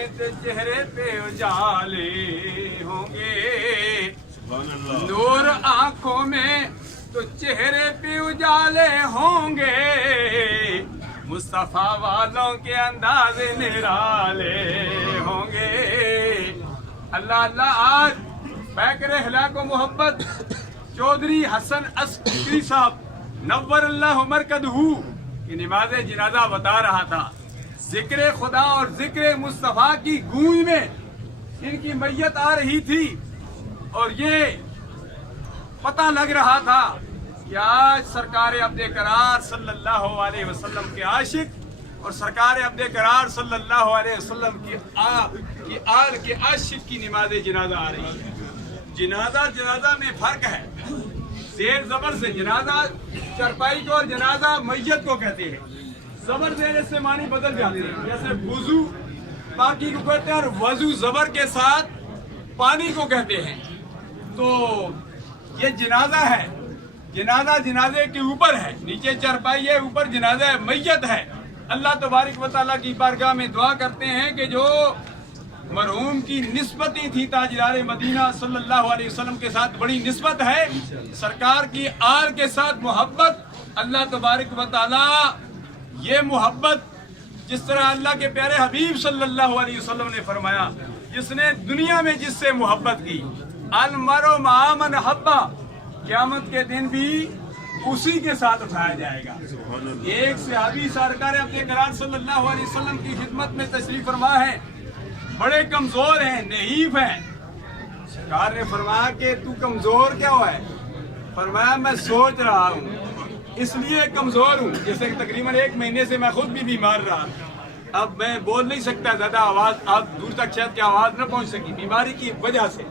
में तो चेहरे पे उजाले होंगे, नूर आंखों में तो चेहरे पे उजाले होंगे, मुस्तफा वालों के अंदाज निराले होंगे। अल्लाह अल्लाह। आज बैकर हलाको मोहब्बत चौधरी हसन अस्करी साहब नव्वर अल्लाह मरकदहू की नमाज जनाजा बता रहा था। जिक्र खुदा और जिक्र मुस्तफा की गूंज में इनकी मैयत आ रही थी और ये पता लग रहा था कि आज सरकार अब्दे करार सल्लल्लाहु अलैहि वसल्लम के आशिक और सरकार अब्दे करार सल्लल्लाहु अलैहि वसल्लम की आल के आशिक की नमाज जनाजा आ रही है। जनाजा जनाजा में फर्क है। शेर जबर से जनाजा चरपाई को और जनाजा मैयत को कहते हैं। जबर देने से मानी बदल जाती है। जैसे वुजू पाकी को कहते हैं और वजू जबर के साथ पानी को कहते हैं। तो ये जनाजा है। जनाजा जनाजे के ऊपर है, नीचे चरपाई है, ऊपर जनाजा मैयत है। अल्लाह तबारक व तआला की बारगाह में दुआ करते हैं कि जो मरहूम की निस्बती थी ताजदार मदीना सल्लल्लाहु अलैहि वसल्लम के साथ बड़ी निस्बत है, सरकार की आल के साथ मोहब्बत, अल्लाह तबारक व तआला ये मोहब्बत जिस तरह अल्लाह के प्यारे हबीब सल्लल्लाहु अलैहि वसल्लम ने फरमाया, जिसने दुनिया में जिससे मोहब्बत की, अल मरो मामन हब्बा, क़यामत के दिन भी उसी के साथ उठाया जाएगा। एक सहाबी सरकार अपने करार सल्लल्लाहु अलैहि वसल्लम की खिदमत में तशरीफ फरमा है, बड़े कमजोर हैं, नहीफ हैं। सरकार ने फरमाया कि तू कमजोर क्या हुआ है? फरमाया मैं सोच रहा हूँ इसलिए कमजोर हूँ। जैसे तकरीबन 1 महीने से मैं खुद भी बीमार रहा, अब मैं बोल नहीं सकता, ज्यादा आवाज आप दूर तक शायद की आवाज न पहुँच सकी बीमारी की वजह से।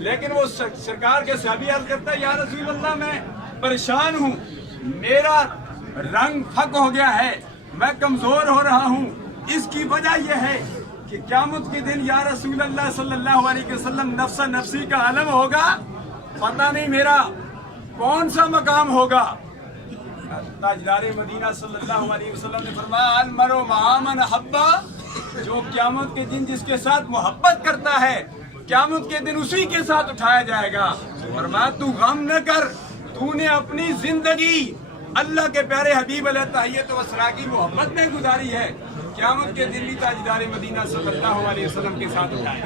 लेकिन वो सरकार के सहाबी अर्ज करता है, या रसूल अल्लाह मैं परेशान हूँ, मेरा रंग फक हो गया है, मैं कमजोर हो रहा हूँ। इसकी वजह यह है कि क़यामत के दिन या रसूल अल्लाह सल्लल्लाहु अलैहि वसल्लम नफ्सा नफ्सी का आलम होगा, पता नहीं मेरा कौन सा मकाम होगा। ताजदार मदीना सल्लल्लाहु अलैहि वसल्लम ने फरमाया, अल मरो मामन हब्बा, जो क़यामत के दिन जिसके साथ मोहब्बत करता है, क़यामत के दिन उसी के साथ उठाया जाएगा। फरमाया तू गम न कर, तूने अपनी जिंदगी अल्लाह के प्यारे हबीब अलैहि तहियत व सना की मोहब्बत में गुजारी है, क़यामत के दिन भी ताजदार मदीना सल्लल्लाहु अलैहि वसल्लम के साथ उठाया।